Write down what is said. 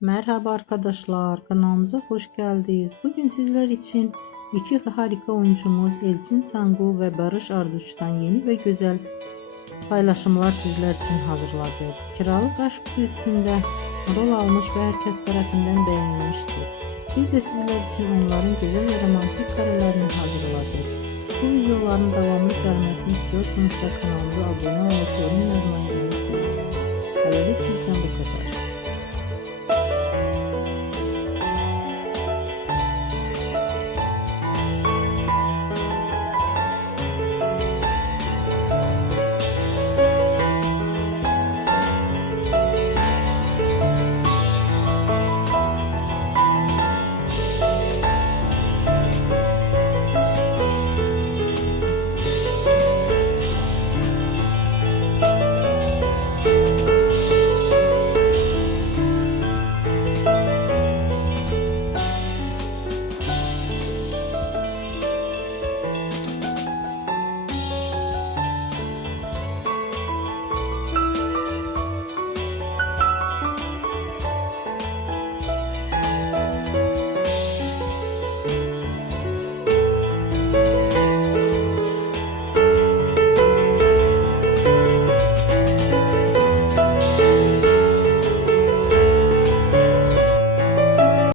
Merhaba arkadaşlar, kanalımıza hoş geldiniz. Bugün sizler için iki harika oyuncumuz Elçin Sangu ve Barış Arduç'tan yeni ve güzel paylaşımlar sizler için hazırladık. Kiralık Aşk dizisinde rol almış ve herkes tarafından beğenilmişti. Biz de sizler için onların güzel ve romantik karelerini hazırladık. Bu videoların devamlı gelmesini istiyorsanız kanalımıza abone olup yorum yazmayı unutmayın. Böylelikle